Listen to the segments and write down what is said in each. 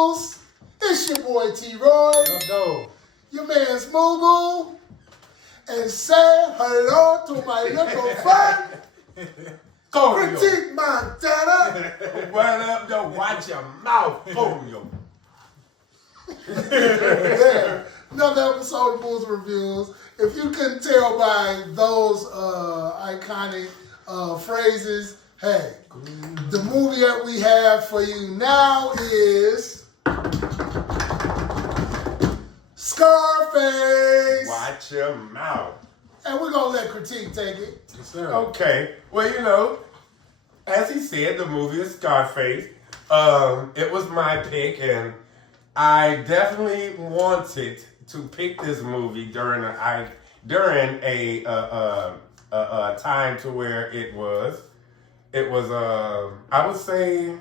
Reviews. It's your boy T-Roy. No. Your man's Moo. And say hello to my little friend, Critique Montana. What up, though? Watch your mouth, Polio. Yeah. Another episode of Booze Reviews. If you couldn't tell by those iconic phrases, hey, the movie that we have for you now is Scarface. Watch your mouth. And we're going to let Critique take it. Yes, sir. Okay. Well, you know, as he said, the movie is Scarface. It was my pick, and I definitely wanted to pick this movie during a time to where it was I would say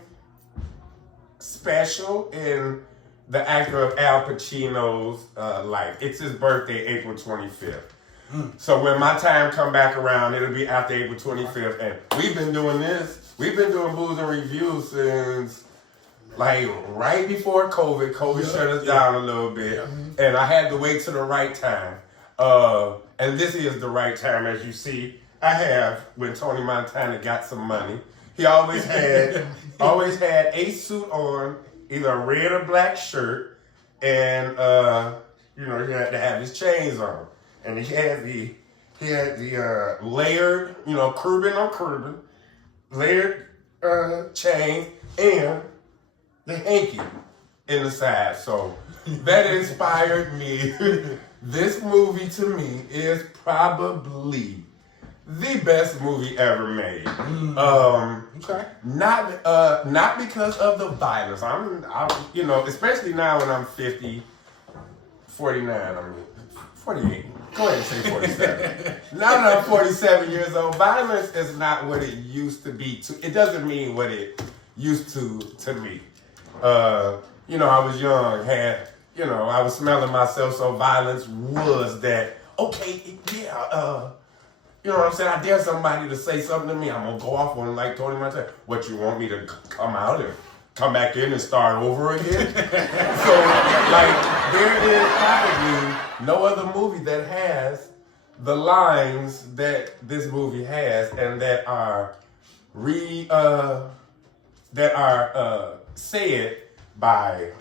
special in the actor of Al Pacino's life. It's his birthday, April 25th. So when my time come back around, it'll be after April 25th. And we've been doing this. We've been doing Booze and Reviews since like right before COVID. COVID shut us down a little bit. And I had to wait till the right time. And this is the right time, as you see. I have, when Tony Montana got some money. He always had a suit on, either a red or black shirt, and he had to have his chains on. And he had the layered, curbing on curbing, layered chain, and the hanky in the side. So that inspired me. This movie to me is probably the best movie ever made. Okay. Not because of the violence. I'm especially now when I'm 50, 49, 48. Go ahead and say 47. Now that I'm 47 years old, violence is not what it used to be. It doesn't mean what it used to me. I was young, I was smelling myself, so violence was that, okay, yeah, you know what I'm saying? I dare somebody to say something to me, I'm going to go off on like Tony Montana. What, you want me to come out and come back in and start over again? So, there is probably no other movie that has the lines that this movie has and that are said by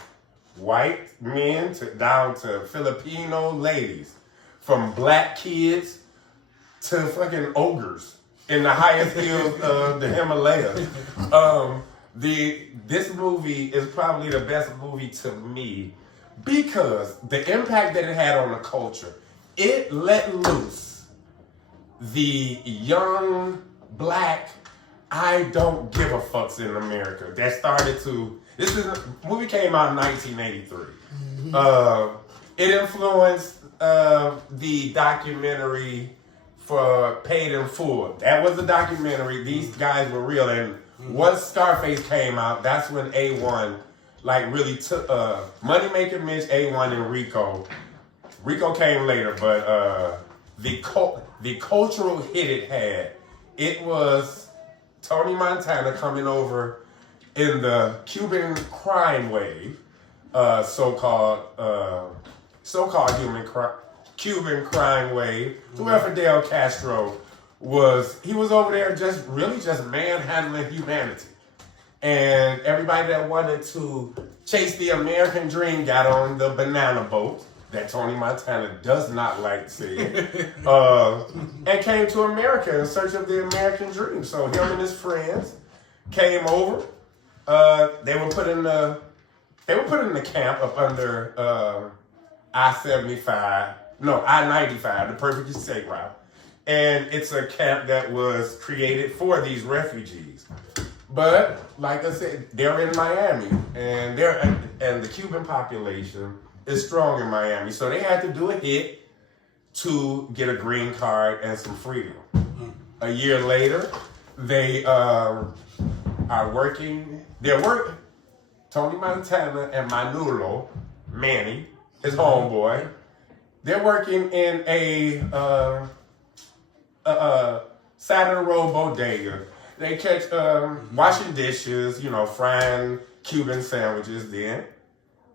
white men down to Filipino ladies, from black kids to fucking ogres in the highest hills of the Himalayas. This movie is probably the best movie to me because the impact that it had on the culture, it let loose the young black I don't give a fucks in America that started to. Movie came out in 1983. It influenced the documentary for Paid in Full. That was the documentary. These guys were real. And once Scarface came out, that's when A1 really took Money Making Mitch, A1, and Rico. Rico came later, but the cultural hit it had, it was Tony Montana coming over in the Cuban crime wave, so-called Cuban crime wave, to where Fidel Castro was over there just manhandling humanity. And everybody that wanted to chase the American dream got on the banana boat that Tony Montana does not like seeing, and came to America in search of the American dream. So him and his friends came over. They were put in the camp up under I-95, the Perfect Escape route. And it's a camp that was created for these refugees. But like I said, they're in Miami, and the Cuban population is strong in Miami, so they had to do a hit to get a green card and some freedom. A year later, they are working. Tony Montana and Manolo, Manny, his homeboy, they're working in a side of the road bodega. They catch washing dishes, frying Cuban sandwiches. Then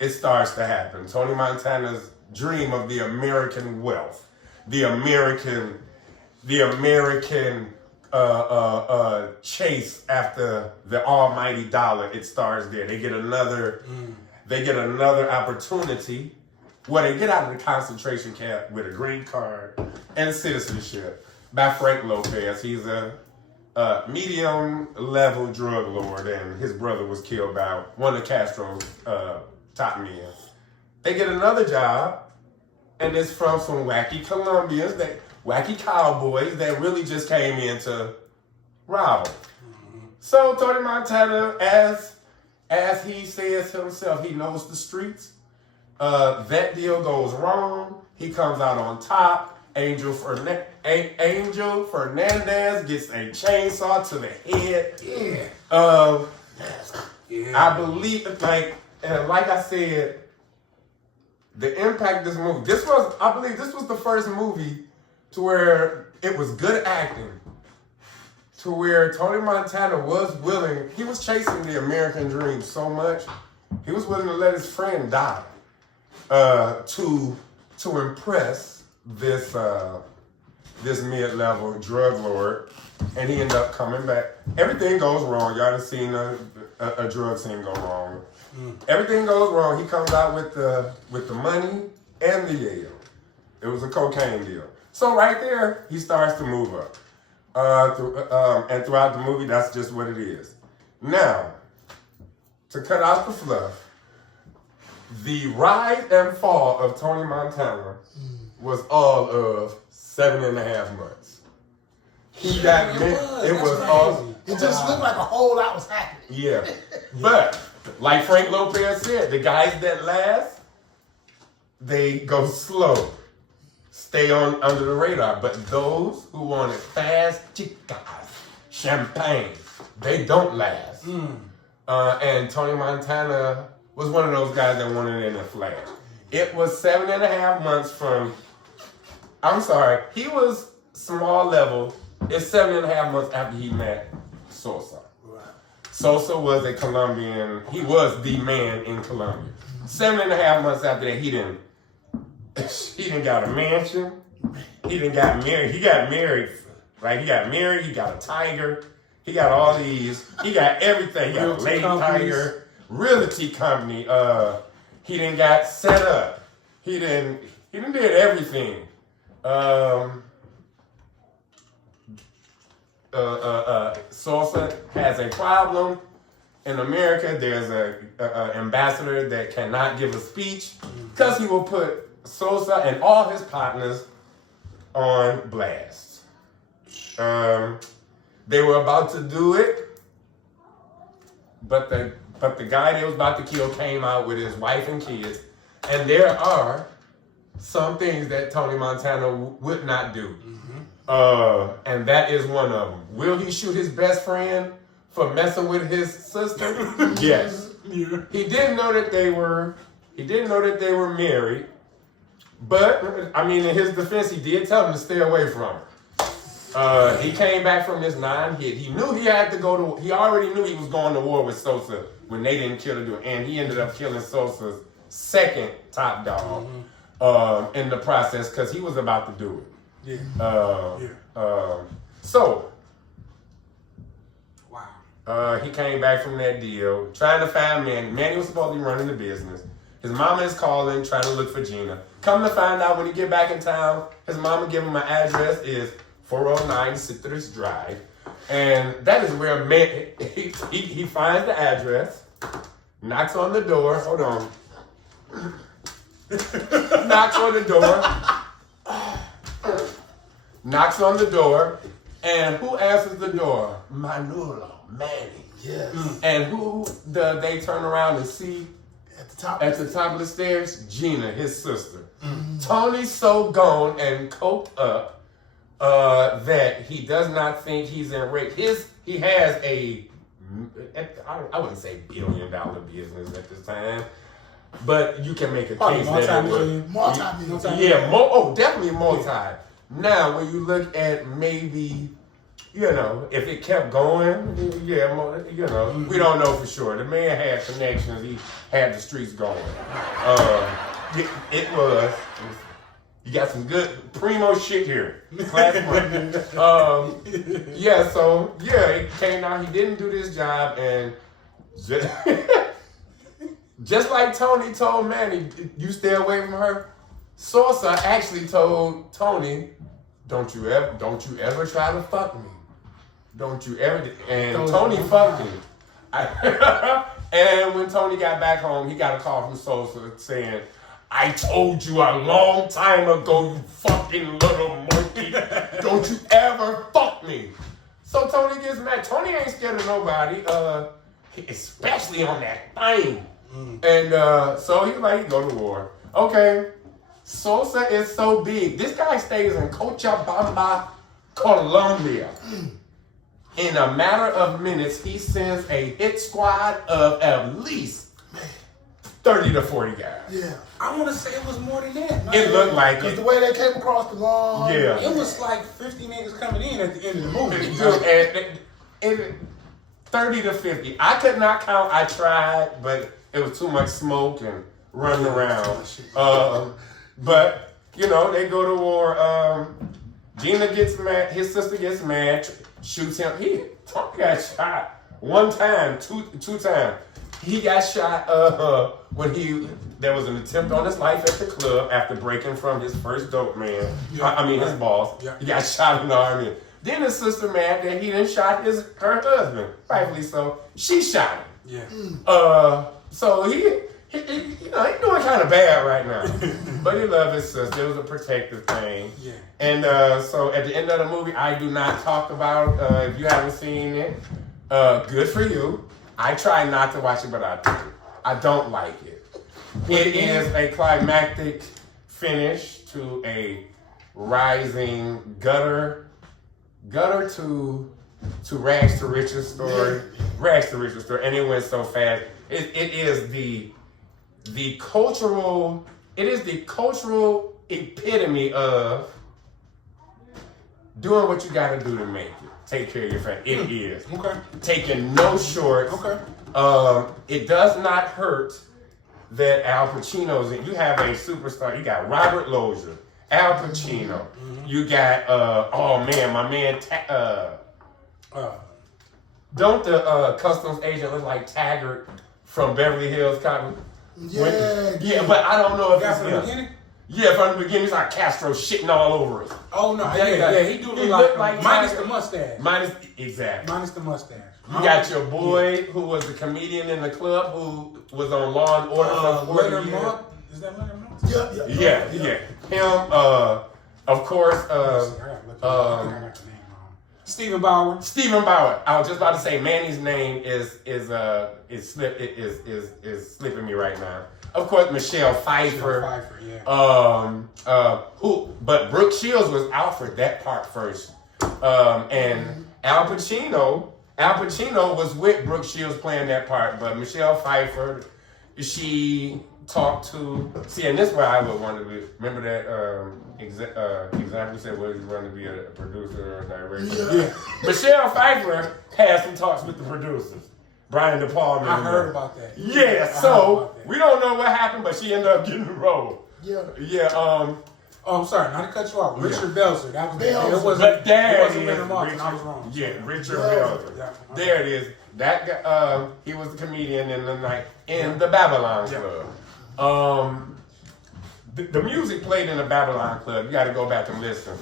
it starts to happen. Tony Montana's dream of the American wealth, the American chase after the almighty dollar. It starts there. They get another opportunity where they get out of the concentration camp with a green card and citizenship by Frank Lopez. He's a medium level drug lord, and his brother was killed by one of Castro's top men. They get another job, and it's from some wacky Colombians, wacky cowboys that really just came in to rob them. So Tony Montana, as he says himself, he knows the streets. That deal goes wrong. He comes out on top. Angel Fernandez gets a chainsaw to the head. I believe, like I said, the impact of this movie. I believe this was the first movie to where it was good acting. To where Tony Montana was willing. He was chasing the American dream so much, he was willing to let his friend die to impress this mid-level drug lord, and he ended up coming back. Everything goes wrong. Y'all done seen a drug scene go wrong. Everything goes wrong. He comes out with the money and the Yale. It was a cocaine deal. So right there, he starts to move up. And throughout the movie, that's just what it is. Now, to cut out the fluff, the rise and fall of Tony Montana was all of 7.5 months. He got it was all. It just looked like a whole lot was happening. Yeah, but like Frank Lopez said, the guys that last, they go slow, stay on under the radar. But those who wanted fast chicas, champagne, they don't last. And Tony Montana was one of those guys that wanted it in a flash. It was 7.5 months from. I'm sorry, he was small level. It's 7.5 months after he met Sosa. Right. Sosa was a Colombian. He was the man in Colombia. 7.5 months after that, he didn't got a mansion. He didn't got married. He got married, right? He got married. He got a tiger. He got all these. He got everything. He got a lady tiger, realty company. He didn't got set up. He didn't did everything. Sosa has a problem. In America, there's an ambassador that cannot give a speech because he will put Sosa and all his partners on blast. They were about to do it, but the guy they was about to kill came out with his wife and kids, and there are some things that Tony Montana would not do. And that is one of them. Will he shoot his best friend for messing with his sister? Yes. Yeah. He didn't know that they were married. But I mean, in his defense, he did tell him to stay away from her. He came back from this 9-hit. He knew he had to go to. He already knew he was going to war with Sosa when they didn't kill the dude, and he ended up killing Sosa's second top dog in the process because he was about to do it. So, wow. He came back from that deal, trying to find Manny. Manny was supposed to be running the business. His mama is calling, trying to look for Gina. Come to find out, when he get back in town, his mama give him an address, is 409 Citrus Drive. And that is where he finds the address, knocks on the door. Hold on. Knocks on the door. Knocks on the door. And who answers the door? Manolo, Manny. Yes. And who do they turn around and see At the top of the stairs? Gina, his sister. Tony's so gone and coked up that he does not think he's in rape. He has I wouldn't say $1 billion business at this time, but you can make a case that it would. Multi-million. Yeah, definitely multi. Now, when you look at maybe you know, if it kept going, yeah, you know, we don't know for sure. The man had connections. He had the streets going. It was. You got some good primo shit here. Class money. Yeah, so, yeah, it came out. He didn't do this job, and just like Tony told Manny, you stay away from her. Sosa actually told Tony, don't you ever try to fuck me. Don't you ever. And Tony fucked him. And when Tony got back home, he got a call from Sosa saying, I told you a long time ago, you fucking little monkey. Don't you ever fuck me. So Tony gets mad. Tony ain't scared of nobody, especially on that thing. And so he's like, go to war. Okay. Sosa is so big. This guy stays in Cochabamba, Colombia. In a matter of minutes, he sends a hit squad of at least 30 to 40 guys. Yeah. I want to say it was more than that. Man. It looked like Because it. the way they came across the lawn. Yeah. It was like 50 niggas coming in at the end of the movie. Dude, and 30 to 50. I could not count. I tried, but it was too much smoke and running around. But, you know, they go to war. Gina gets mad. His sister gets mad, shoots him. Tony got shot one time, two times. He got shot when there was an attempt on his life at the club after breaking from his first dope man. Yeah, his boss. Yeah. He got shot in the army. Then his sister mad that he didn't shot her husband. Rightfully so. She shot him. Yeah. So he he's doing kind of bad right now. But he loved his sister. It was a protective thing. Yeah. And so at the end of the movie, I do not talk about, if you haven't seen it, good for you. I try not to watch it, but I do. I don't like it. It is a climactic finish to a rising gutter to rags to riches story. Rags to riches story. And it went so fast. It is the cultural epitome of doing what you gotta do to make it. Take care of your family. It is. Okay. Taking no shorts. Okay. It does not hurt that Al Pacino's in. You have a superstar. You got Robert Loggia, Al Pacino. Mm-hmm. You got my man. Don't the customs agent look like Taggart from Beverly Hills Cop? Yeah, but I don't know if it's from the beginning. Yeah, from the beginning, it's like Castro shitting all over us. Oh no, he do look like minus the mustache. Exactly. Minus the mustache. You got your boy who was the comedian in the club who was on Law and Order for 40 years. Is that Leonard Monk? Yeah. Him, of course, Stephen Bauer. I was just about to say Manny's name is slipping me right now. Of course, Michelle Pfeiffer. But Brooke Shields was out for that part first. And Al Pacino was with Brooke Shields playing that part, but Michelle Pfeiffer, she talked to, and this is where I would want to be, remember that example said whether you want to be a producer or a director? Yeah. Michelle Pfeiffer had some talks with the producers. Brian De Palma. I heard about that. Yeah, so we don't know what happened, but she ended up getting the role. Yeah. I'm sorry, not to cut you off. Richard Belzer. That was Belzer. It wasn't Leonard Maltin. I was wrong. Yeah, Richard Belzer. Yeah. There it is. That guy, he was the comedian in the Babylon Club. The music played in the Babylon Club. You got to go back and listen.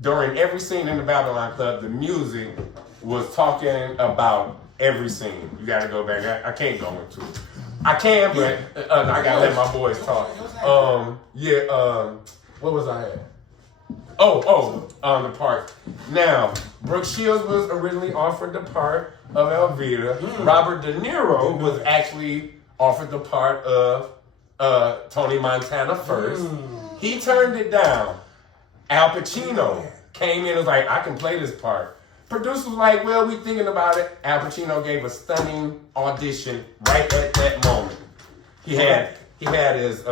During every scene in the Babylon Club, the music was talking about every scene. You got to go back. I can't go into it. I can, but I got to let my boys talk. What was I at? The part. Now, Brooke Shields was originally offered the part of Elvira. Robert De Niro was actually offered the part of Tony Montana first. He turned it down. Al Pacino came in and was like, I can play this part. Producer was like, well, we thinking about it. Al Pacino gave a stunning audition right at that moment. He had his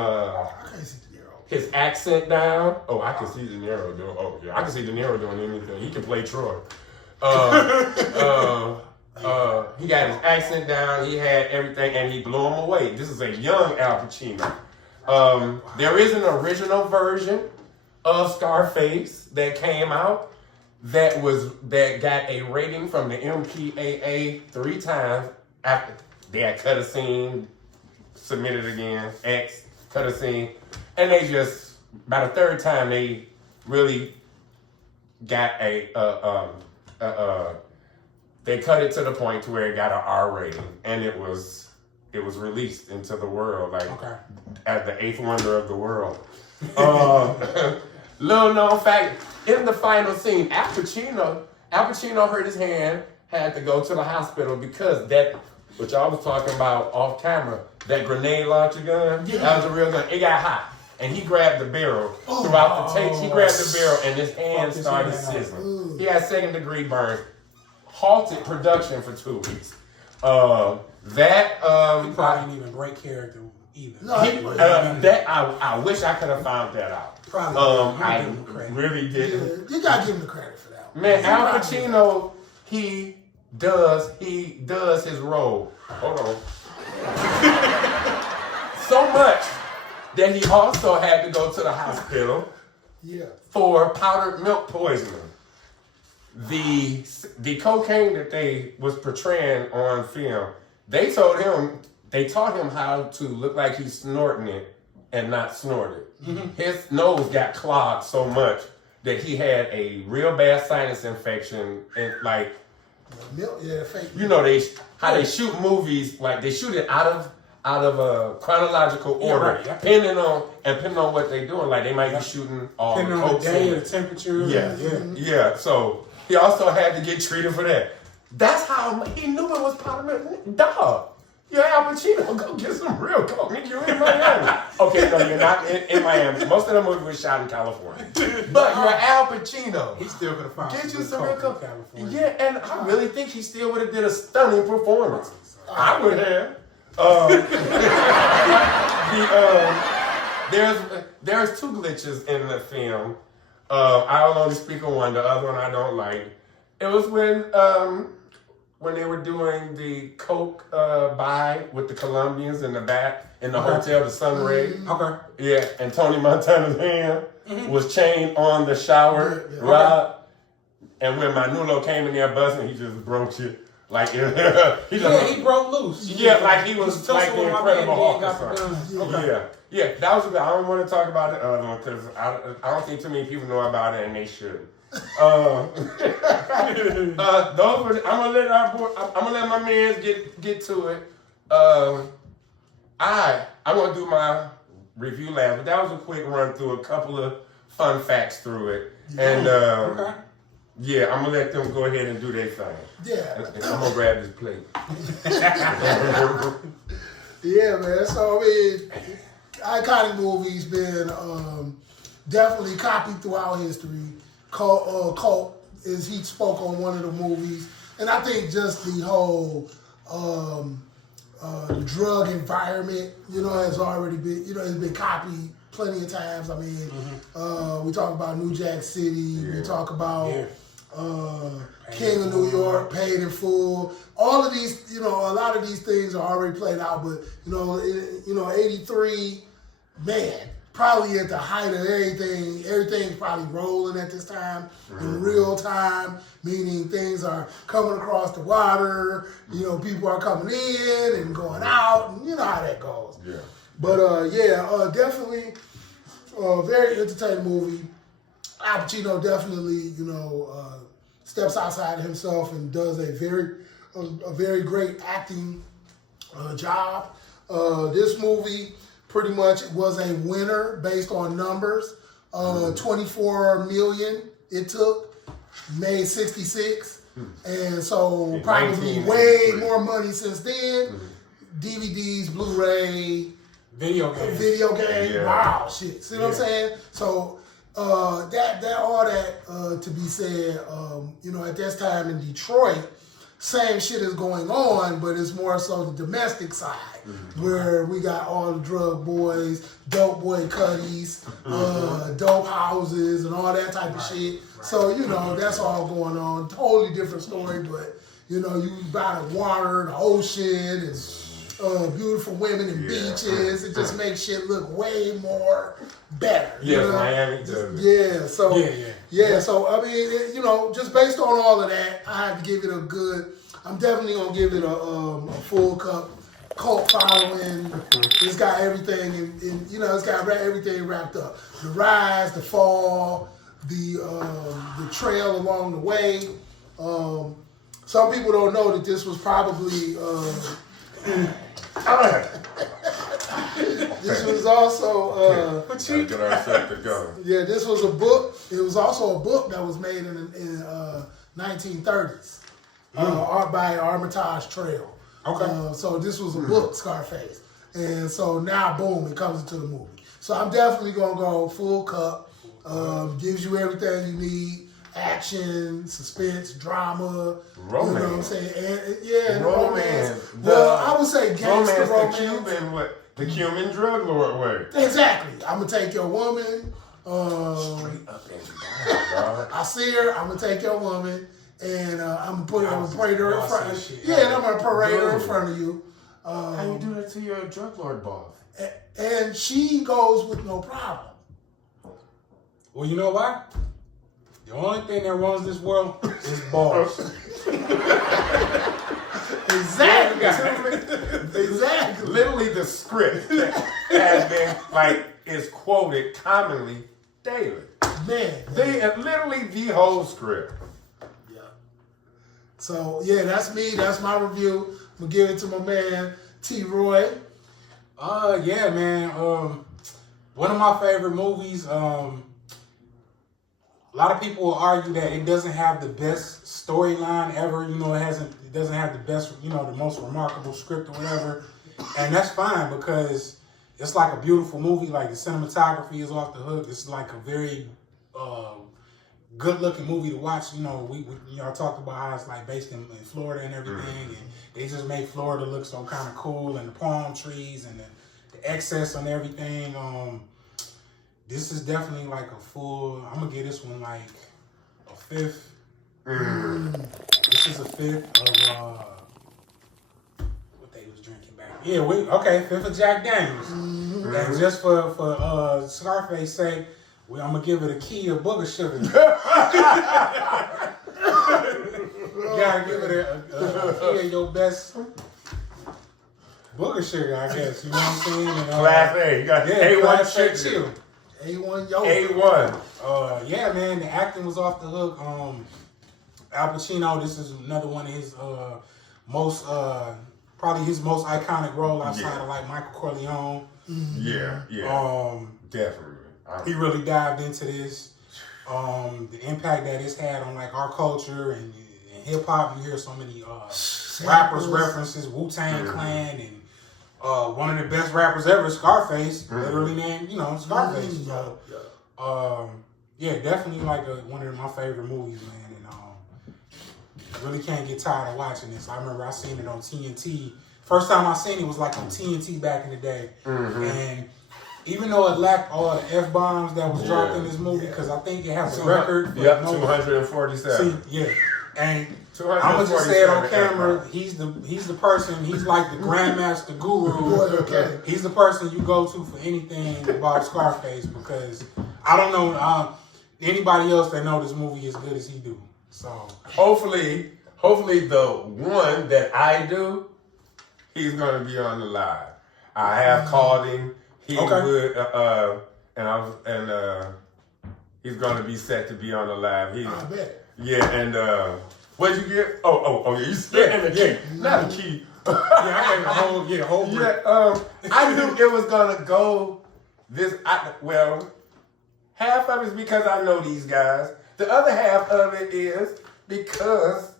his accent down. Oh, I can see De Niro doing. Oh, yeah, I can see De Niro doing anything. He can play Troy. He got his accent down. He had everything, and he blew him away. This is a young Al Pacino. There is an original version of Scarface that came out that got a rating from the MPAA 3 times after they had cut a scene, submitted again, X, cut a scene, and they just by the 3rd time they really got they cut it to the point to where it got an R rating, and it was released into the world as the 8th wonder of the world. Little known fact, in the final scene, Al Pacino hurt his hand, had to go to the hospital because that, which I was talking about off camera, that grenade launcher gun, that was a real gun. It got hot, and he grabbed the barrel throughout the takes. He grabbed the barrel, and his hand started sizzling. He had 2nd-degree burns. Halted production for 2 weeks. He probably didn't even break character either. No, I wish I could have found that out. I really didn't. Yeah, you gotta give him the credit for that one. Man, Al Pacino, he does his role. Hold on. So much that he also had to go to the hospital for powdered milk poisoning. The cocaine that they was portraying on film, they taught him how to look like he's snorting it and not snort it. His nose got clogged so much that he had a real bad sinus infection, and like, fake. you know, they shoot movies, like they shoot it out of a chronological order, depending on what they're doing. Like they might be shooting all the depending on the day, the temperature. Yeah. So he also had to get treated for that. That's how he knew it was powder milk. Dog, you're Al Pacino. Go get some real coke. You're in Miami. Okay, no, you're not in Miami. Most of the movie was shot in California. But you're Al Pacino. He's still gonna find get you some real coke. California. Yeah, and I really think he still would have did a stunning performance. I would have. There's 2 glitches in the film. I'll only speak on one. The other one I don't like. It was when they were doing the coke buy with the Colombians in the back in the hotel, the Sun Ray. Okay. Yeah, and Tony Montana's hand was chained on the shower rod. And when Manolo came in there buzzing, he just broke it. Like he broke loose. Yeah, like he was like the Incredible Hulk or something. Yeah, that was. I don't want to talk about the other one because I don't think too many people know about it, and they should. Those were. I'm gonna let my man get to it. I'm gonna do my review last, but that was a quick run through a couple of fun facts through it, and yeah, I'm gonna let them go ahead and do their thing. Yeah, and I'm gonna grab this plate. Yeah, man. So I mean, iconic movies been definitely copied throughout history. Cult is he spoke on one of the movies, and I think just the whole drug environment, has already been, has been copied plenty of times. I mean, we talk about New Jack City, we talk about King of New York, Paid in Full. All of these, a lot of these things are already played out, but 83, man, probably at the height of everything. Everything's probably rolling at this time in real time, meaning things are coming across the water. People are coming in and going out, and you know how that goes. Yeah. But definitely a very entertaining movie. Al Pacino definitely, steps outside of himself and does a very great acting job. This movie pretty much was a winner based on numbers. 24 million it took, made 66, and so probably way more money since then. DVDs, Blu-ray, video game. Wow, shit. See what I'm saying? So that all that to be said, at this time in Detroit, same shit is going on, but it's more so the domestic side, where we got all the drug boys, dope boy cutties, dope houses, and all that type of shit. So, you know, that's all going on. Totally different story, but, you know, you buy the water, the ocean, and beautiful women and beaches. It just makes shit look way more better. Yeah, you know? Miami does. Yeah, so Yeah. So I mean, you know, just based on all of that, I have to give it a good. I'm definitely gonna give it a full cup. Cult following. It's got everything, and you know, it's got everything wrapped up. The rise, the fall, the trail along the way. Some people don't know that this was probably. This was also Get ourselves together. yeah. This was a book. It was also a book that was made in 1930s, art by Armitage Trail. Okay. So this was a book, Scarface, and so now boom, it comes into the movie. So I'm definitely gonna go full cup. Gives you everything you need. Action, suspense, drama, Romance. You know what I'm saying? And, yeah, Romance. Well, I would say gangster romance. romance. The Cuban drug lord way. Exactly. I'm gonna take your woman. Straight up and down, dog. I see her. I'm gonna take your woman, and I'm gonna parade her in front of you. shit. Yeah, and I'm gonna parade her in front of you. How you do that to your drug lord boss? And she goes with no problem. Well, you know why? The only thing that runs this world is balls. Exactly. Exactly. Literally, the script has been is quoted commonly daily. Man. Literally the whole script. Yeah. So yeah, that's me. That's my review. I'm gonna give it to my man T. Roy. Yeah, man. One of my favorite movies. A lot of people will argue that it doesn't have the best storyline ever. You know, it doesn't have the best, you know, the most remarkable script or whatever. And that's fine because it's like a beautiful movie. Like the cinematography is off the hook. It's like a very good looking movie to watch. You know, we y'all talked about how it's like based in Florida and everything. And they just made Florida look so kind of cool, and the palm trees and the excess and everything. This is definitely like a full. I'm gonna give this one like a fifth. This is a fifth of what they was drinking back. Yeah, fifth of Jack Daniels. And just for Scarface sake, I'm gonna give it a key of booger sugar. You gotta give it a key of your best booger sugar, I guess. You know what I'm saying? And, Class A. You got A1 Class A chicken. chill. A1 yo. A1. Yeah, man, the acting was off the hook. Al Pacino, this is another one of his most, probably his most iconic role outside of like Michael Corleone. Yeah. Definitely. He really dived into this. The impact that it's had on like our culture and hip hop. You hear so many rappers references, Wu-Tang Clan, and one of the best rappers ever, Scarface, literally named, Scarface. So, definitely like one of my favorite movies, man. And really can't get tired of watching this. I remember I seen it on TNT. First time I seen it was like on TNT back in the day. And even though it lacked all the F-bombs that was dropped in this movie, because I think it has a record. Yep, 247. And I'm gonna just say it on camera. He's the person. He's like the grandmaster guru. He's the person you go to for anything about Scarface, because I don't know anybody else that know this movie as good as he do. So hopefully the one that I do, he's gonna be on the live. I have called him. He would, he's gonna be set to be on the live. I bet. Yeah, and what'd you get? Oh, yeah, you said the key, not the key. I gave a whole brick. I knew it was gonna go this. Half of it is because I know these guys. The other half of it is because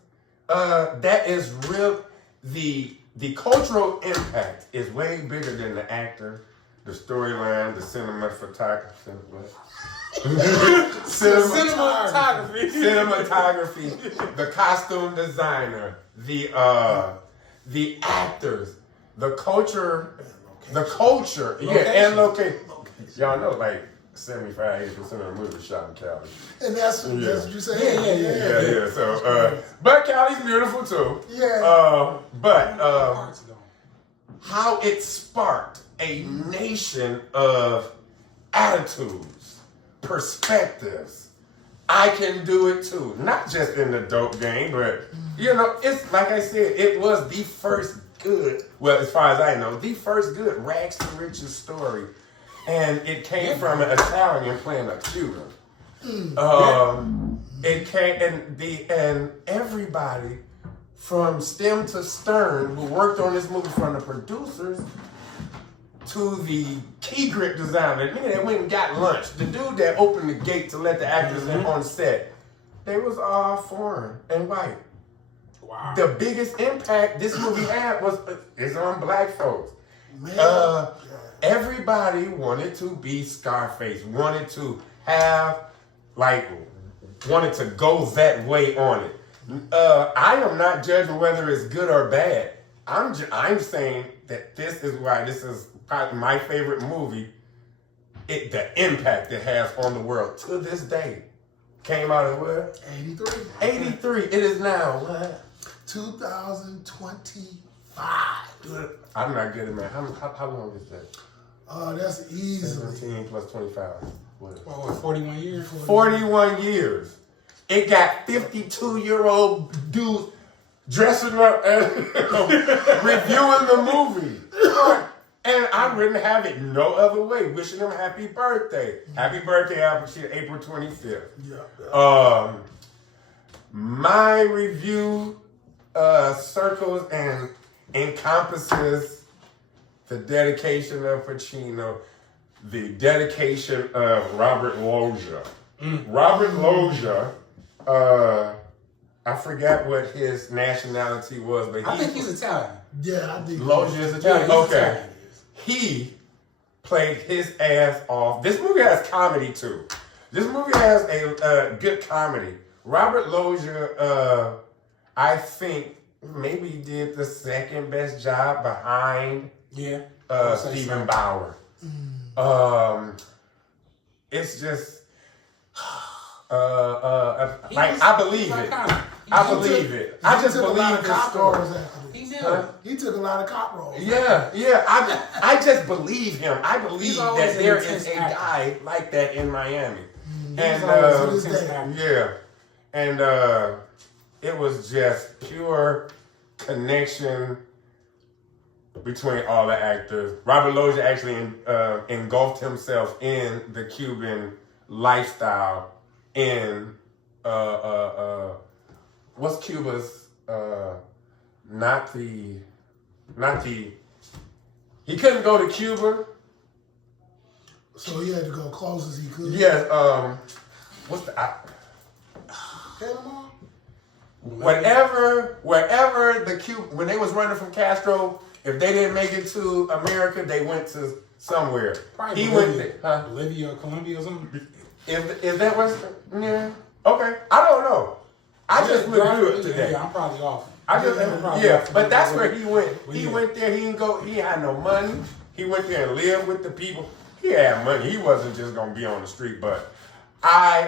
that is real. The cultural impact is way bigger than the actor, the storyline, the cinematography. cinematography, the costume designer, the actors, the culture, and location. Y'all know, like 75-80% of the movie shot in Cali. And that's what you said. Yeah. So, but Cali's beautiful too. Yeah. How it sparked a nation of attitudes, perspectives. I can do it too. Not just in the dope game, but it's like I said, it was the first good, well, as far as I know, the first good rags to riches story. And it came from an Italian playing a Cuban. It came and everybody from stem to stern who worked on this movie, from the producers to the key grip designer, the nigga that went and got lunch, the dude that opened the gate to let the actors in on set, they was all foreign and white. Wow. The biggest impact this movie had is on black folks. Everybody wanted to be Scarface, wanted to go that way on it. I am not judging whether it's good or bad. I'm saying that this is why this is probably my favorite movie. The impact it has on the world to this day. Came out in what? 83. 83. It is now what? 2025. I'm not good at math. How long is that? That's easily 17 plus 25. What? 41 years? 41 years. It got 52-year-old dudes dressing up and reviewing the movie. And I wouldn't have it no other way. Wishing them happy birthday. Happy birthday, Al Pacino, April 25th. Yeah. My review circles and encompasses the dedication of Pacino, the dedication of Robert Loggia. Robert Loggia, I forgot what his nationality was, but I think he's Italian. Yeah, I think Loggia is Italian. Yeah, he's Okay. Italian. He played his ass off. This movie has comedy too. This movie has a good comedy. Robert Loggia, I think, maybe did the second best job behind Stephen Bauer. It's just I believe it. I believe it. I just believe the story. He took a lot of cop roles. Yeah. I just believe him. I believe that there is a guy like that in Miami. And it was just pure connection between all the actors. Robert Loggia actually engulfed himself in the Cuban lifestyle in what's Cuba's he couldn't go to Cuba, so he had to go close as he could. Yeah, what's the Panama? wherever the Cuban, when they was running from Castro, if they didn't make it to America, they went to somewhere. Probably He Bolivia. went there. Bolivia or Colombia or something. Is that what's yeah? Okay, I don't know. I just went through it today. Yeah, I'm probably off. But that's where he went. He went there. He didn't go. He had no money. He went there and lived with the people. He had money. He wasn't just gonna be on the street. But I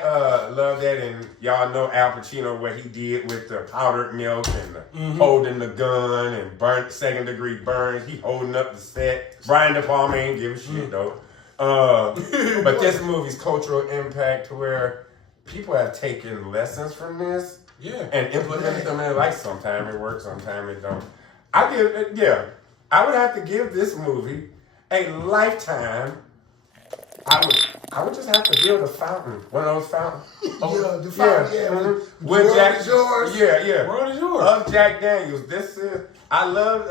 love that, and y'all know Al Pacino, what he did with the powdered milk and the holding the gun and second-degree burns. He holding up the set. Brian De Palma ain't give a shit though. But this movie's cultural impact, to where people have taken lessons from this. Yeah. And implemented them in their life. Sometimes it works, sometimes it don't. I would have to give this movie a lifetime. I would just have to build a fountain. One of those fountains. The fountain, With World Jack, is yours. Yeah. World is yours. Of Jack Daniels. This is I love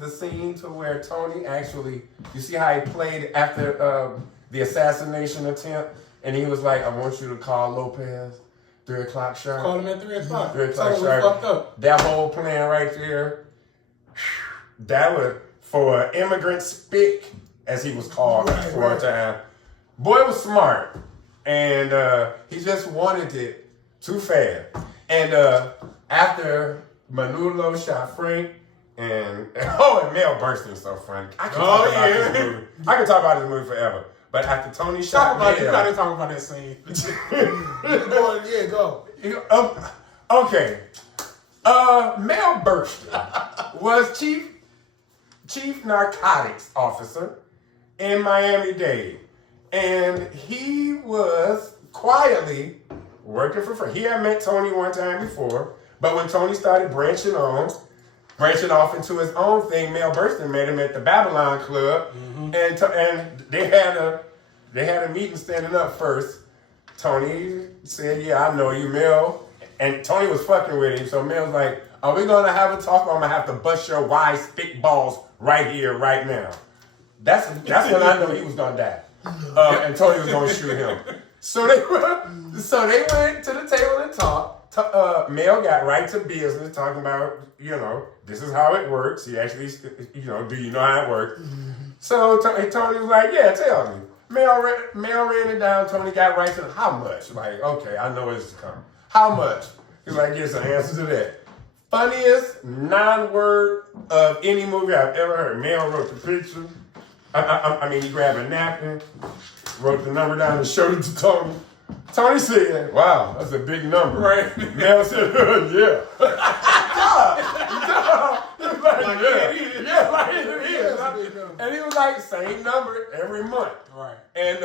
the scene to where Tony actually, you see how he played after the assassination attempt, and he was like, I want you to call Lopez. 3 o'clock sharp. Call him at 3 o'clock. 3 o'clock Totally fucked up. That whole plan right there, that was for immigrant spick, as he was called for a time. Boy was smart, and he just wanted it too fast. And after Manolo shot Frank, and Mel Burstyn is so funny. I can talk about this movie. I can talk about this movie forever. But after Tony shot Mel, you gotta talk about that scene. Go. Okay. Mel Burstyn was chief narcotics officer in Miami-Dade. And he was quietly working for Frank. He had met Tony one time before, but when Tony started branching off into his own thing, Mel Burstyn met him at the Babylon Club, and they had a meeting standing up first. Tony said, "Yeah, I know you, Mel," and Tony was fucking with him. So Mel was like, "Are we gonna have a talk? Or I'm gonna have to bust your wide spit balls right here, right now." That's when I know he was gonna die, and Tony was gonna shoot him. So they went to the table and talked. Mel got right to business, talking about, this is how it works. He actually, do you know how it works? So Tony was like, yeah, tell me. Mel ran it down. Tony got right to how much? Like, okay, I know it's coming. How much? He's like, here's the answer to that. Funniest non-word of any movie I've ever heard. Mel wrote the picture. He grabbed a napkin, wrote the number down and showed it to Tony. Tony said, "Wow, that's a big number." Right. Mel said, "Yeah." And he was like, same number every month. Right. And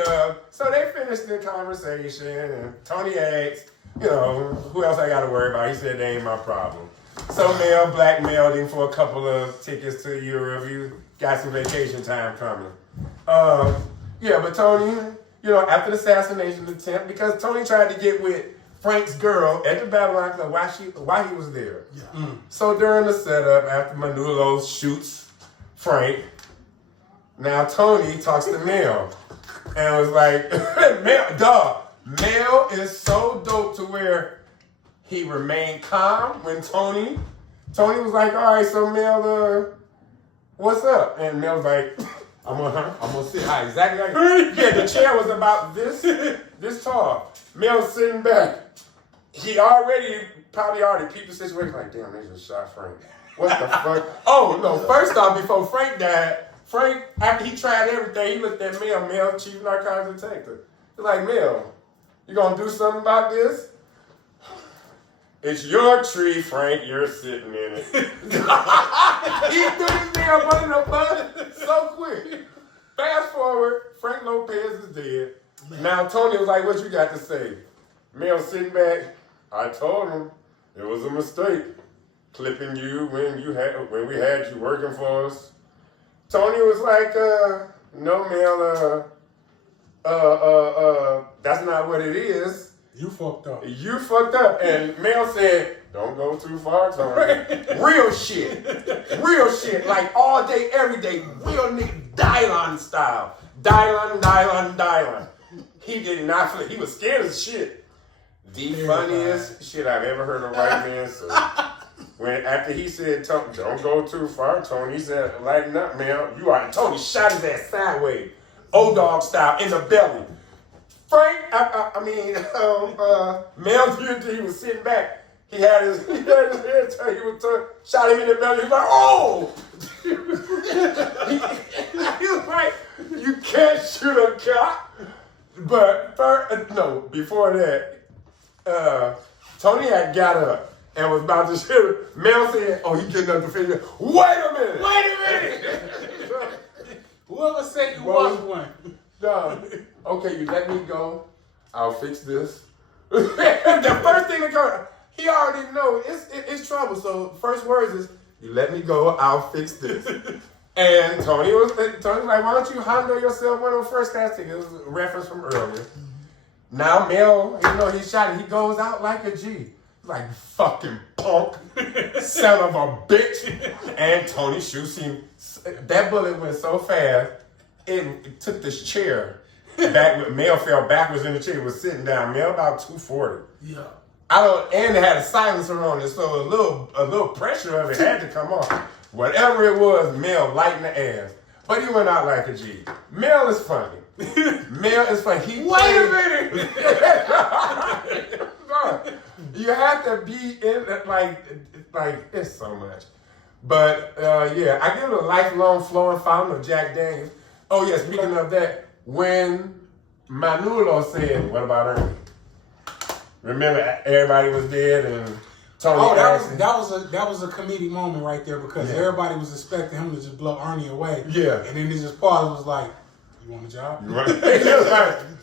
so they finished the conversation, and Tony asked, who else I got to worry about? He said, "They ain't my problem." So Mel blackmailed him for a couple of tickets to Europe. You got some vacation time coming. But Tony, after the assassination attempt, because Tony tried to get with Frank's girl at the Babylon Club while he was there. Yeah. So during the setup, after Manolo shoots Frank, now Tony talks to Mel and was like, Mel is so dope to where he remained calm when Tony was like, all right, so Mel, what's up? And Mel was like, I'm gonna sit high. Exactly like yeah, the chair was about this tall. Mel sitting back. He probably already peeped the situation, like, damn, they just shot Frank. What the fuck? Oh no, first off, before Frank died, after he tried everything, he looked at Mel, chief narcotics detective. He's like, Mel, you gonna do something about this? It's your tree, Frank. You're sitting in it. He threw his damn under the bus so quick. Fast forward, Frank Lopez is dead. Now Tony was like, what you got to say? Mel sitting back. I told him it was a mistake clipping you when we had you working for us. Tony was like, no, Mel, that's not what it is. You fucked up. You fucked up. And Mel said, don't go too far, Tony. Real shit. Real shit. Like all day, every day. Real nigga, Dylon style. Dylon. He did not flip. He was scared as shit. The funniest shit I've ever heard a white man say. After he said, don't go too far, Tony, he said, lighten up, Mel. You are. Tony shot his ass sideways. Old dog style in the belly. Frank, Mel Beauty, he was sitting back. He had his head turned. He was shot him in the belly. He was like, oh! He was like, you can't shoot a cop. But before that, Tony had got up and was about to shoot him. Mel said, oh, he getting up to figure. Wait a minute. Whoever said you was one. Okay, you let me go. I'll fix this. The first thing that comes, he already knows it's trouble. So first words is, you let me go, I'll fix this. And Tony was like, why don't you handle yourself one of the first class tickets? It was a reference from earlier. Now Mel, he shot it. He goes out like a G. Like, fucking punk, son of a bitch. And Tony shoots him. That bullet went so fast, it took this chair back. Mel fell backwards in the chair. He was sitting down. Mel about 240. Yeah. And it had a silencer on it, so a little pressure of it had to come off. Whatever it was, Mel lighting the ass. But he went out like a G. Mel is funny. Male is for he. Wait a minute. No, you have to be in it, like it's so much. But yeah, I give it a lifelong flowing fountain of Jack Daniels. Oh yeah, speaking of that, when Manolo said, "What about Ernie?" Remember, everybody was dead and Tony. Oh, that was a comedic moment right there because everybody was expecting him to just blow Ernie away. Yeah. And then he just paused and was like, "You want a job?" Right.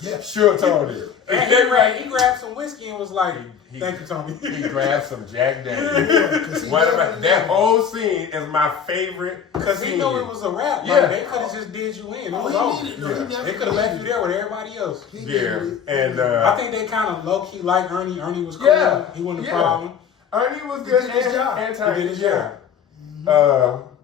Yeah. Sure, Tony. And he grabbed some whiskey and was like, "Thank you, Tony." He grabbed some Jack Daniels. What about that whole scene is my favorite because he knew it was a rap. Like, Yeah. they could have just did you in. It was he over. needed- no, he never They could have left you needed there with everybody else. He Yeah, needed it. and I think they kind of low key like Ernie. Ernie was cool. Yeah. He wasn't a Yeah. problem. Ernie was good He did his job. and He did his job.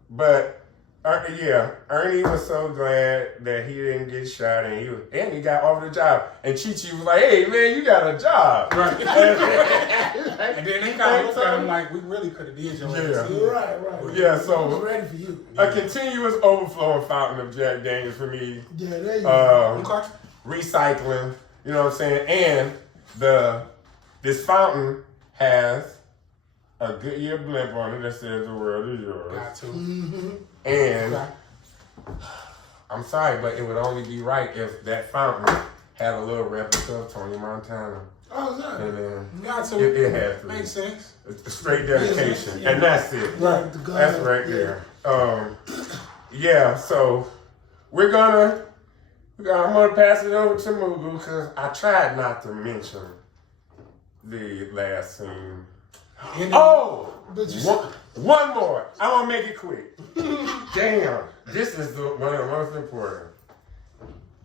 But Ernie was so glad that he didn't get shot, and he got offered a job. And Chi-Chi was like, "Hey man, you got a job." Right. And then they kind of looked at him like, "We really could have did your ass." Yeah. Right. Yeah, He so was ready for you. a continuous overflowing fountain of Jack Daniels for me. Yeah, there you go. Okay. Recycling, you know what I'm saying? And this fountain has a Goodyear blimp on it that says "The world is yours." Got to. And Okay. I'm sorry, but it would only be right if that fountain had a little replica of Tony Montana. Oh, is that? And then Got to. it has to. Makes sense. It's a straight dedication. Yeah. And that's it. Right. The gun, That's right there. Yeah, so I'm gonna pass it over to Mugu because I tried not to mention the last scene. Oh, But you one more. I'm gonna make it quick. Damn, this is one of the most important.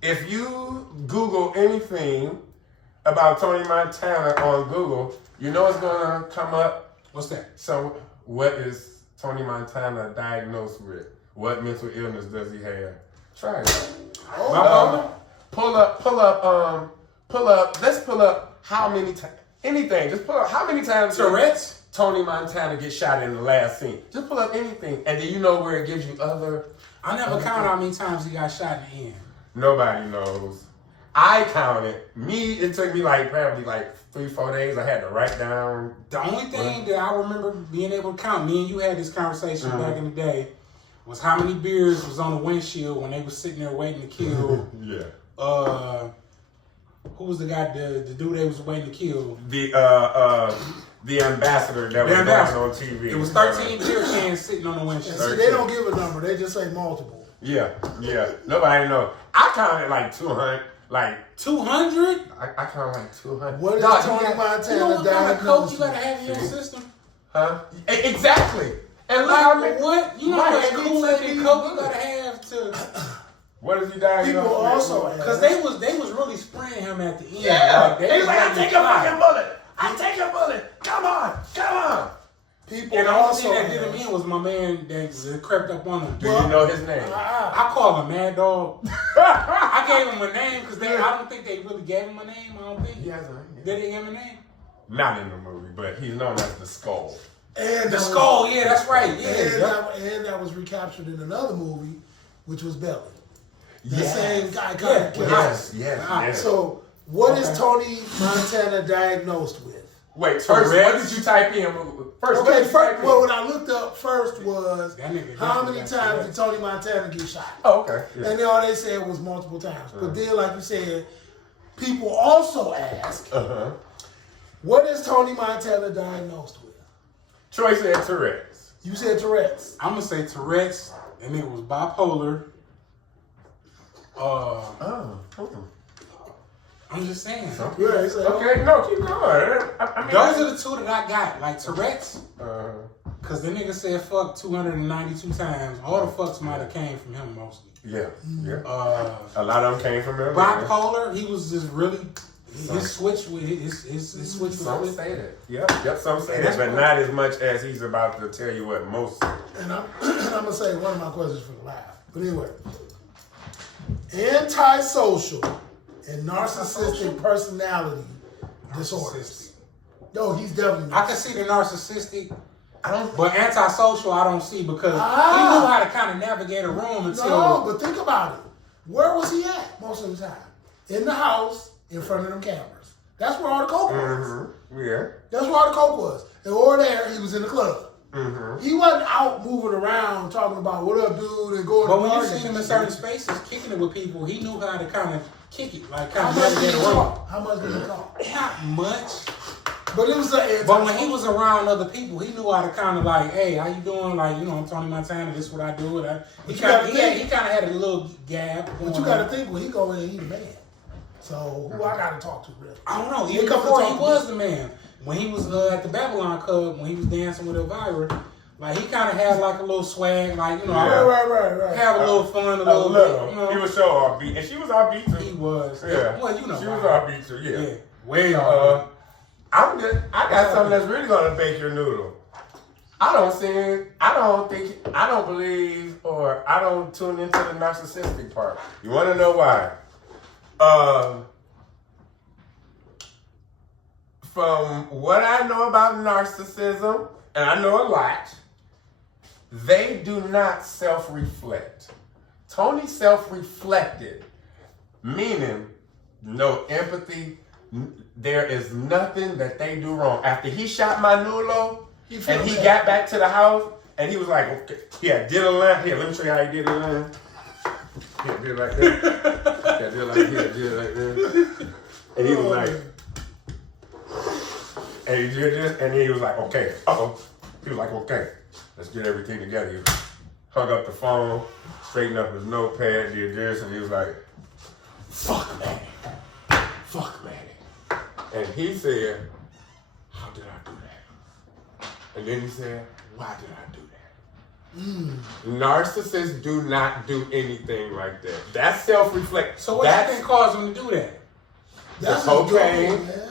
If you Google anything about Tony Montana on Google, you know it's gonna come up. What's that? So, what is Tony Montana diagnosed with? What mental illness does he have? Try it. Pull up. Let's pull up how many times. Anything. Just pull up how many times Tourette's? Tony Montana gets shot in the last scene. Just pull up anything, and then you know where it gives you other. I never counted how many times he got shot in the end. Nobody knows. I counted. It took me probably 3-4 days. I had to write down. The only thing that I remember being able to count, me and you had this conversation back in the day, was how many beers was on the windshield when they was sitting there waiting to kill. Yeah. Who was the guy, the dude they was waiting to kill? The ambassador that was ambassador. on TV. It was 13 beer cans sitting on the windshield. see, they don't give a number. They just say multiple. Yeah. Nobody knows. I counted 200. 200? I counted 200. What is Dog, Tony You know Montana what kind of coke diagnosed you gotta with? have in your system? Huh? Exactly. And look how many. What? You know Right, how much and he Kool-Aid said and he coke was. you gotta have to... What is he diagnosed People with? also ask. Because they was really spraying him at the end. Yeah. They He's was I letting take him a fly. fucking bullet. I take a bullet. Come on. People And the only also thing that did ask. him in was my man that crept up on him. Do you know his name? I call him Mad Dog. I gave him a name because I don't think they really gave him a name. I don't think. He has a name. Did they give him a name? Not in the movie, but he's known as the Skull. And The that Skull, was, yeah, that's right. Yeah. and, Yep. that was recaptured in another movie, which was Belly. The Yes. same guy kind Yeah. of killed. Yes. So, what is Okay. Tony Montana diagnosed with? Wait, first, what Tourette's? did you type in? First, what Okay, did you type in? what I looked up first was That nigga how definitely many got times Tourette's. did Tony Montana get shot? Oh, okay. Yeah. And then all they said was multiple times. But then, like you said, people also ask, what is Tony Montana diagnosed with? Troy said Tourette's. You said Tourette's. I'm gonna say Tourette's. That nigga was bipolar. I'm just saying. Yeah, he said, Okay, no, keep going. I mean, Those are the two that I got. Like Tourette's. Uh, Cause the nigga said fuck 292 times. All the fucks might have came from him mostly. yeah. A lot of them came from him. Bipolar, he was just really his switch with his switch was Some really. say that. Yep, some say that, but not as much as he's about to tell you what most say. and I'm gonna say one of my questions for the laugh. But anyway, antisocial and narcissistic personality disorders. No, he's definitely. I can see the narcissistic, I don't. but antisocial I don't see because he knew how to kind of navigate a room until. No, but think about it. Where was he at most of the time? In the house, in front of them cameras. That's where all the coke was. Yeah. That's where all the coke was. And over there, he was in the club. Mm-hmm. He wasn't out moving around talking about what up, dude, and going But to when you parties. see him in certain spaces, kicking it with people, he knew how to kind of kick it, like How kind much of did he navigate around. talk? How much did he talk? Not much. But it was But when he was around other people, he knew how to kind of like, hey, how you doing? Like, I'm Tony Montana. This is what I do. He kind of had a little gap. But you got to think when he go in, he the man. So who I got to talk to really? I don't know. He Even come to before talk he to was me. the man, when he was at the Babylon Club, when he was dancing with Elvira, like he kind of had like a little swag, like Right. have a little fun, a A little little. bit. He was so offbeat. And she was offbeat too. He was. Yeah. Well, She was why. offbeat too, yeah. Way off. I got something that's really gonna bake your noodle. I don't believe, or I don't tune into the narcissistic part. You wanna know why? From what I know about narcissism, and I know a lot, they do not self-reflect. Tony self-reflected, meaning no empathy. There is nothing that they do wrong. After he shot my Nulo, and he got back to the house, and he was like, okay, yeah, did a line. Here, let me show you how he did a line. Yeah, did it like that. Yeah, did it like that. Did it like that. And he was like, and he did this, and then he was like, okay, He was like, okay, let's get everything together. He hung up the phone, straightened up his notepad, did this, and he was like, fuck Manny. Fuck Manny. And he said, how did I do that? And then he said, why did I do that? Narcissists do not do anything like that. That's self-reflect. So what do you think caused him to do that? That's the cocaine. Good, man.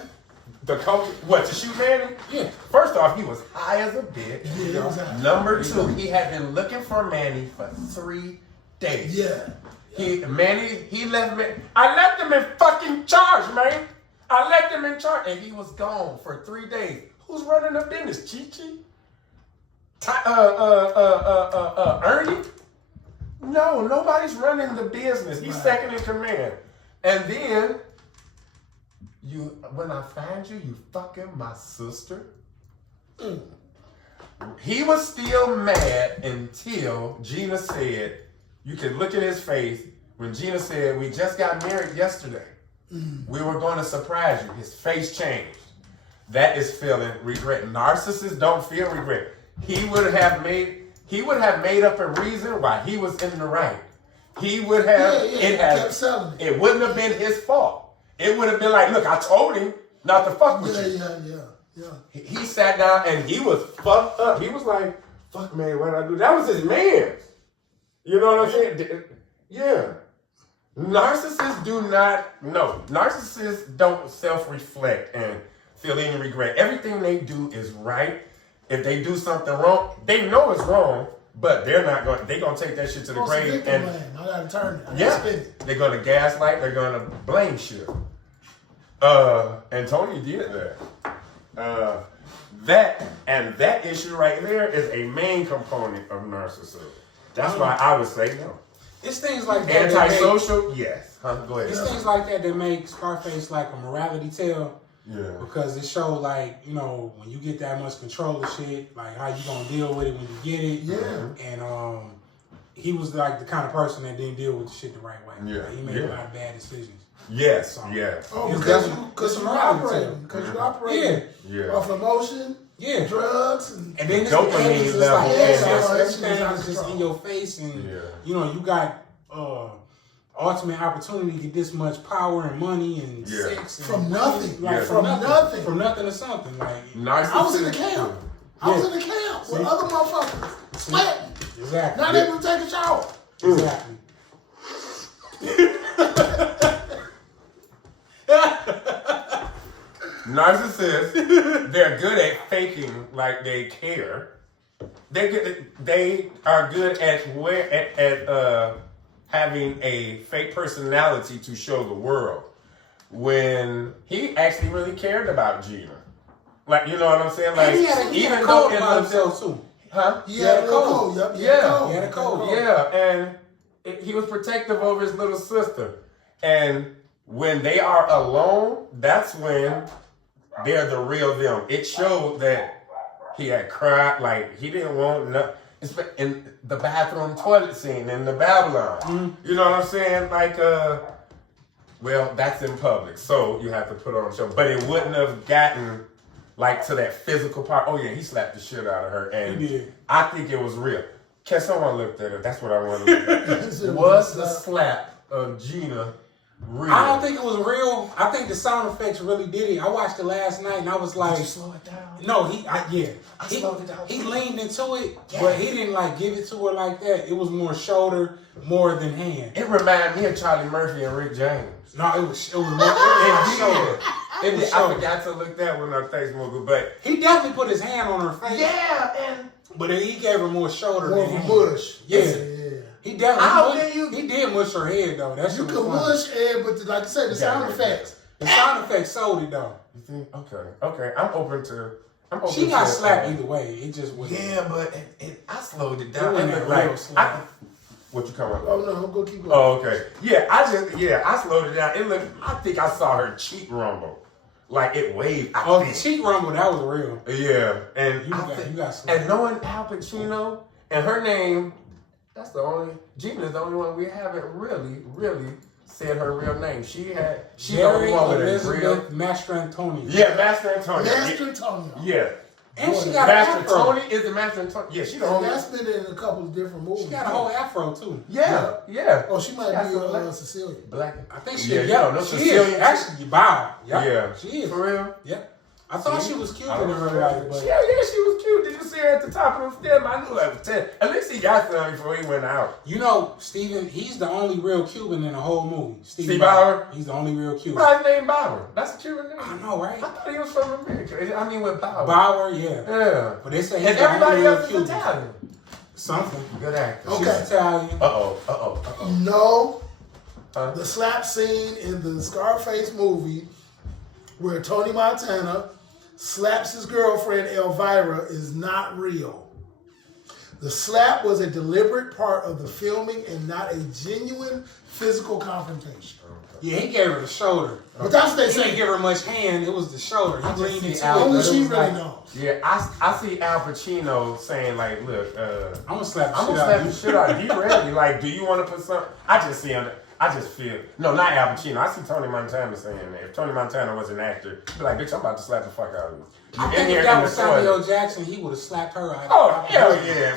The coach, what, to shoot Manny? Yeah. First off, he was high as a bitch. Yeah, exactly. Number two, he had been looking for Manny for 3 days. Yeah. He left me. I left him in fucking charge, man. I left him in charge. And he was gone for 3 days. Who's running the business? Chi-Chi? Ernie? No, nobody's running the business. He's second in command. And then, when I find you, you fucking my sister. He was still mad until Gina said, you can look at his face, when Gina said, we just got married yesterday. We were going to surprise you. His face changed. That is feeling regret. Narcissists don't feel regret. He would have made up a reason why he was in the right. He would have, it wouldn't have been his fault. It would have been like, look, I told him not to fuck with you. Yeah. He sat down and he was fucked up. He was like, fuck man, what did I do? That was his man. You know what I'm saying? Yeah. Narcissists don't self-reflect and feel any regret. Everything they do is right. If they do something wrong, they know it's wrong, but they're gonna take that shit to the grave. And I gotta turn it. They're gonna gaslight, they're gonna blame shit. And Tony did that. That issue right there is a main component of narcissism. That's why I would say no. It's things like that. Antisocial, yes. Go ahead. It's things like that make Scarface like a morality tale. Yeah. Because it shows like, when you get that much control of shit, like how you gonna deal with it when you get it. Yeah. And he was like the kind of person that didn't deal with the shit the right way. Yeah. Like, he made a lot of bad decisions. Yes. So, Yes. Oh, It's because definitely- you operating. Because you operating Yeah. off emotion, Yeah. drugs, and then it's Dopamine the 80s, it's level. like, Yeah, everything yeah. is just in your face, and Yeah. you got ultimate opportunity to get this much power and money and sex and from nothing. like From nothing. from nothing to something. Like Narcissism. I was in the camp. I was in the camp with other motherfuckers sweating, exactly, not able to take a shower. exactly. Narcissists, they're good at faking like they care. They are good at having a fake personality to show the world. When he actually really cared about Gina, like you know what I'm saying, like He had a code about himself too. huh? He had a code. Yep. Yeah. He had a code. Yeah, and he was protective over his little sister. And when they are alone, that's when they're the real them. It showed that he had cried, like he didn't want nothing. In the bathroom toilet scene in the Babylon. You know what I'm saying? Like, well, that's in public, so you have to put on a show. But it wouldn't have gotten like to that physical part. Oh yeah, he slapped the shit out of her, and He did. I think it was real. Can someone look that up? That's what I want to look at. Was Was the slap of Gina real? I don't think it was real. I think the sound effects really did it. I watched it last night and I was like, slow it down? no, I slowed it down. He leaned into it, but he didn't like give it to her like that. It was more shoulder, more than hand. It reminded me of Charlie Murphy and Rick James. No, it was more shoulder. It was I shoulder. forgot to look that one up, Facebook, but He definitely put his hand on her face. and But he gave her more shoulder More than of a hand. mush. Yeah. He How definitely dare you- he did mush her head though. That shit You was can funny. mush but like you said, the sound effects. The sound effects sold it though. you think? Okay. I'm open to. She got slapped either way. It just was. Yeah, but I slowed it It down. wasn't It a looked real like slap. what you come up with? Oh no, I'm gonna keep going. Oh, okay. Yeah, I slowed it down. It looked. I think I saw her cheek rumble, like it waved. Oh, the cheek rumble, that was real. Yeah, and You got slapped. and knowing Al Pacino and her name, that's the only Gina is the only one we haven't really said her real name. She's the only Mary one with a real. Elizabeth Mastrantoni. Yeah, Master Antonio. Master Antonio. Yeah. And she got Master an afro. Tony is the Master Antonio. Yeah, she the And only. that's been in a couple of different movies. She got a whole afro too. Yeah. Oh, she might Got be some black- Sicilian. Black. I think she Yeah, is. you don't know She Sicilian. is. Actually, wow. Yeah. She is. For real? Yeah. I thought See? she was cute I in don't her know. life, but Yeah, she was cute. Did you see her at the top of the step? I knew I was 10. At least he got some before he went out. you know, Steven, he's the only real Cuban in the whole movie. Steve Bauer? He's the only real Cuban. Why his name Bauer? That's a Cuban name. I know, right? I thought he was from America. I mean, with Bauer. Bauer, yeah. Yeah. But they say he's And the only everybody real else is Cuban. Italian. Something. Good actor. Okay. She's Italian. Uh-oh. No, Huh? the slap scene in the Scarface movie where Tony Montana slaps his girlfriend Elvira is not real. The slap was a deliberate part of the filming and not a genuine physical confrontation. Yeah, he gave her the shoulder. But that's what they He didn't say. give her much hand. It was the shoulder. He leaned see into it. Al- Only but it she was really like, knows. Yeah, I see Al Pacino saying, like, look, I'm gonna slap the I'm shit gonna out slap of the you. shit out of you. He ready. Like, do you want to put some? I just see him. I just feel. No, not Al Pacino. I see Tony Montana saying that. If Tony Montana was an actor, he'd be like, bitch, I'm about to slap the fuck out of you. I You think in here if that in was the Samuel toilet. Jackson, he would have slapped her out. Oh, hell yeah.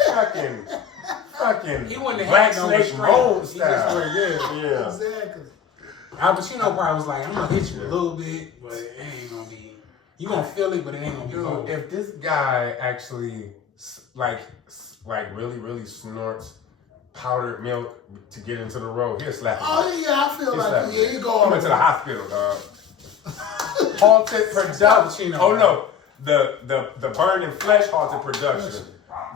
Fucking He wouldn't have Black had no Snake restraint. Moan He just style. went, Yeah. Exactly. Al Pacino probably was like, I'm gonna hit you a little bit, but it ain't gonna be. You gonna feel it, but it ain't gonna be Dude, cold. if this guy actually, like really snorts powdered milk to get into the road, he'll slap him. Oh yeah, I feel He'll like slap him. yeah, you go He on went to the hospital, dog. Halted production. Pacino. Oh no, the burning flesh halted production.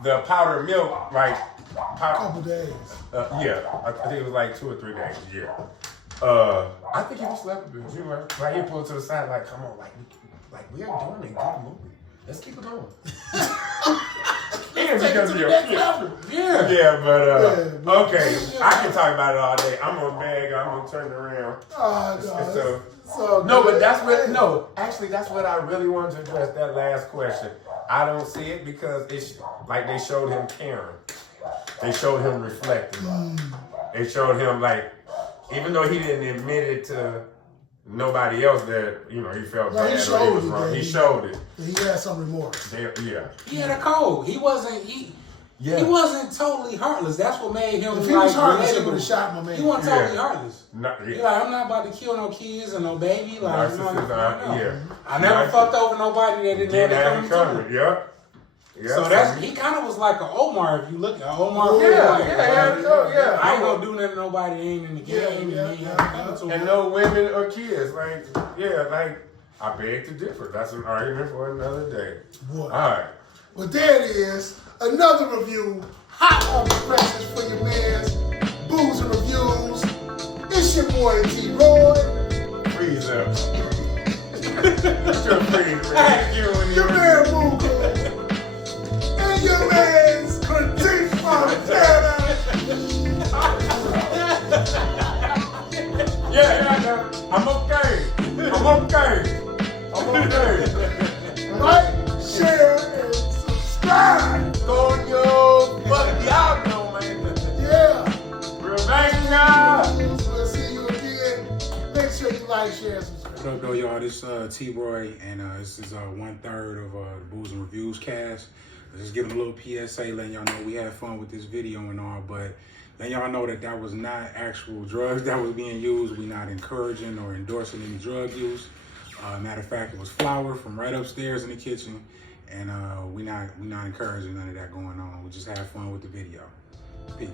The powdered milk, like, a couple days. yeah, I think it was like 2 or 3 days. Yeah. I think he was slapping bitch. You know, like he pulled to the side, like, come on, we are doing a good movie. Let's keep it going. And because of your Yeah. yeah, but Yeah, okay, I can talk about it all day. I'm gonna beg. I'm gonna turn it around. Oh no, So- so No, but that's what. No, actually, that's what I really wanted to address. That last question. I don't see it because it's like they showed him caring. They showed him reflecting. They showed him like, even though he didn't admit it to nobody else that he felt No, he bad or showed he was it, wrong. that He he- showed it. He had some remorse. Yeah. He had a cold. He wasn't. Yeah. He wasn't totally heartless. That's what made him If he was like heartless, he relatable. would have shot my man. He wasn't totally heartless. No, He yeah. like, I'm not about to kill no kids and no baby. Like, no. Yeah. I never fucked over nobody that didn't Didn't have have it it coming. coming. Yeah. So that's he kind of was like an Omar. If you look at Omar, Yeah, like, yeah. I ain't gonna do nothing to nobody that ain't in the game. Yeah, and yeah. And no women or kids. Like, I beg to differ. That's an argument for another day. Boy. All right. But there it is. Another review. Hot off the presses for your mans. Booze and reviews. It's your boy T-Roy. Freeze up. Just freeze, man. Your man Moogle. And your man's Critique Montana. like, share, and subscribe. What up, though, y'all? This T-Roy, and this is 1/3 of the Booze and Reviews cast. Just giving a little PSA, letting y'all know we had fun with this video and all, but letting y'all know that that was not actual drugs that was being used. We not encouraging or endorsing any drug use. Matter of fact, it was flour from right upstairs in the kitchen, and we not encouraging none of that going on. We just had fun with the video. Peace.